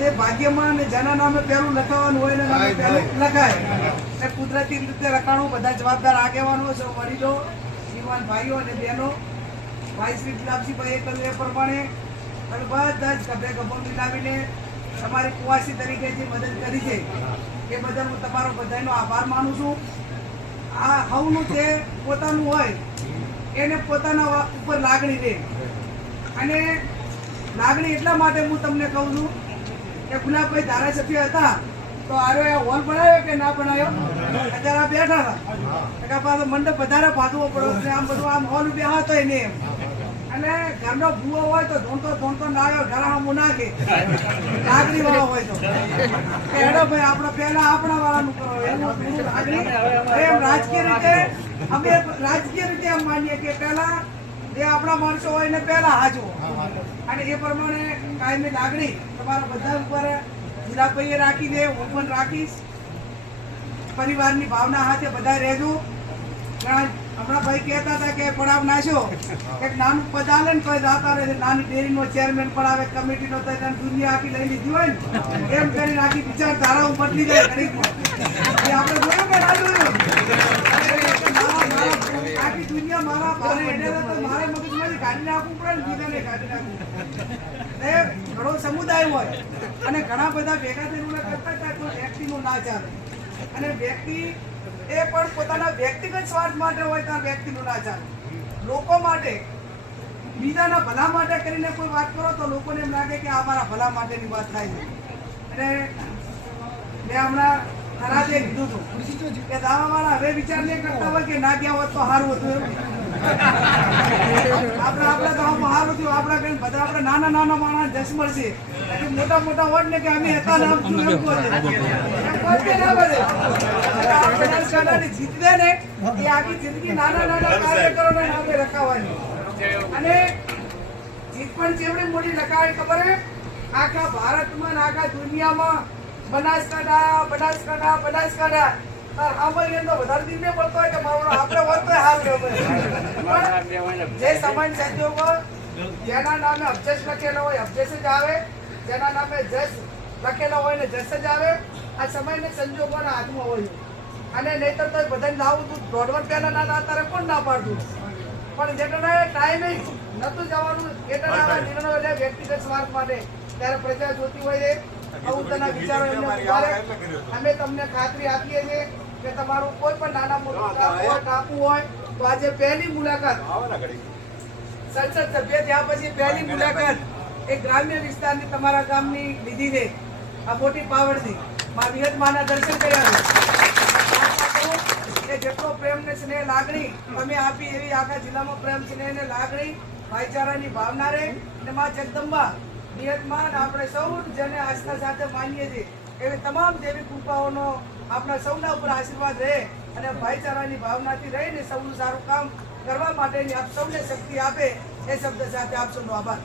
જે ભાગ્યમાં અને જેના નામે પહેલું લખાવાનું હોય એના નામે લખાય. એટલે કુદરતી રીતે લખાણું બધા જવાબદાર આગેવાનો છે વડીલો શ્રીમાન ભાઈઓ અને બહેનો. ભાઈ શ્રી ગુલાબજીભાઈએ કહ્યું એ પ્રમાણે અને બધા જ ગભે ગભો મિલાવીને તમારી કુવાસી તરીકે જે મદદ કરી છે એ બદલ હું તમારો બધાનો આભાર માનું છું. આ હવનું જે પોતાનું હોય એને પોતાના ઉપર લાગણી દે. અને લાગણી એટલા માટે હું તમને કહું છું કે ગુલાબભાઈ ધારાસભ્ય હતા, તો આરો હોલ બનાવ્યો કે ના બનાવ્યો? અત્યારે બેઠા હતા. પાછો મંડપ વધારે ભાગવો પડ્યો એટલે આમ બધું, આમ હોલ બેહા હતો એને એમ. અને ઘરનો ભૂવો હોય તો ધોનતો ધોનતો ના આવ્યો ઘર આમ નાખે. લાગણી વાળો હોય તો. હેડો ભાઈ, આપણે પહેલા આપણા વાળાનું કરો એમ રાજકીય રીતે, અમે રાજકીય રીતે એમ માનીએ કે પહેલા જે આપણા માણસો હોય એને પહેલા હાજવો. અને એ પ્રમાણે કાયમી લાગણી તમારા બધા ઉપર ગુલાબભાઈએ રાખી દે હું પણ રાખીશ. પરિવારની ભાવના હાથે બધા રહેજો. હમણાં ભાઈ કહેતા હતા કે પડાવ નાખ્યો એક નાનું પદાલન પણ કોઈ દાતા રહે નાની ડેરીનો ચેરમેન પણ આવે કમિટીનો તો એને દુનિયા આખી લઈ લીધી હોય ને. એમ કરીને આખી વિચારધારાઓ બદલી જાય ગરીબમાં. એ આપણે જોયું કે ના જોયું દુનિયા નાખવું પડે બીજાને કાઢી નાખવું એ ઘણો સમુદાય હોય અને ઘણા બધા ભેગા થઈને કરતા હતા તો વ્યક્તિનું ના ચાલે. અને વ્યક્તિ એ પણ પોતાના વ્યક્તિગત સ્વાર્થ માટે હોય ત્યાં વ્યક્તિનું ના ચાલે. લોકો માટે, બીજાના ભલા માટે કરીને કોઈ વાત કરો તો લોકોને એમ લાગે કે આ મારા ભલા માટેની વાત થાય છે. અને મેં હમણાં ખરાજે કીધું હતું કે દાવાવાળા, હવે વિચાર નહીં કરતા હોય કે ના ગયા હોત તો સારું હતું એમ આપણે આપણે તો આમ સારું થયું, આપણા કઈ બધા આપણે નાના નાના માણસ મળશે બાકી મોટા મોટા હોત ને કે અમે હતા નામ શું એમ બોલે. એમ કોઈ બી ના બોલે. એટલે આ બનાસકાંઠાની જીત દે ને, એ આખી જિંદગી નાના નાના કાર્યકરોના નામે રખાવાની અને જીત પણ જેવડી મોટી લખાવે ખબર હે આખા ભારતમાં આખા દુનિયામાં બનાસકાંઠા બનાસકાંઠા બનાસકાંઠા. સાંભળીને તો વધારે દિન પડતો હોય કે મારો આપણે હોત તોય હારું જે સમાન સંજોગો જેના નામે અબજેશ લખેલો હોય અબજેશ જ આવે. જેના નામે જસ લખેલો હોય ને જસ જ આવે. આ સમયને સંજોગોના હાથમાં હોય. અને નહીતર તો બધાને લાવું તું દોઢ વર્ષ પહેલા ના ના તારે કોણ ના પાડતું? પણ જેટલા ટાઈમે નતું જવાનું એટલા નિર્ણયો લે વ્યક્તિગત સ્વાર્થ માટે. ત્યારે પ્રજા જોતી હોય છે આવું તેના વિચારો એમને ઉભારે અમે તમને ખાતરી આપીએ છીએ કે તમારું કોઈ પણ નાના મોટું ટાપુ હોય તો આજે પહેલી મુલાકાત. સંસદ સભ્ય થયા પછી પહેલી મુલાકાત એ ગ્રામ્ય વિસ્તારની તમારા ગામની લીધી છે. આ મોટી પાવડથી મા વિહત માના દર્શન કર્યા છે. જેટલો પ્રેમ ને સ્નેહ લાગણી તમે આપી એવી આખા જિલ્લામાં પ્રેમ સ્નેહ ને લાગણી ભાઈચારાની ભાવના રહે અને મા જગદંબા નિયતમાં અને આપણે સૌ જેને આસ્થા સાથે માનીએ છીએ, એવી તમામ દેવી કૃપાઓનો આપણા સૌના ઉપર આશીર્વાદ રહે અને ભાઈચારાની ભાવનાથી રહીને સૌનું સારું કામ કરવા માટેની આપ સૌને શક્તિ આપે એ શબ્દ સાથે આપ સૌનો આભાર.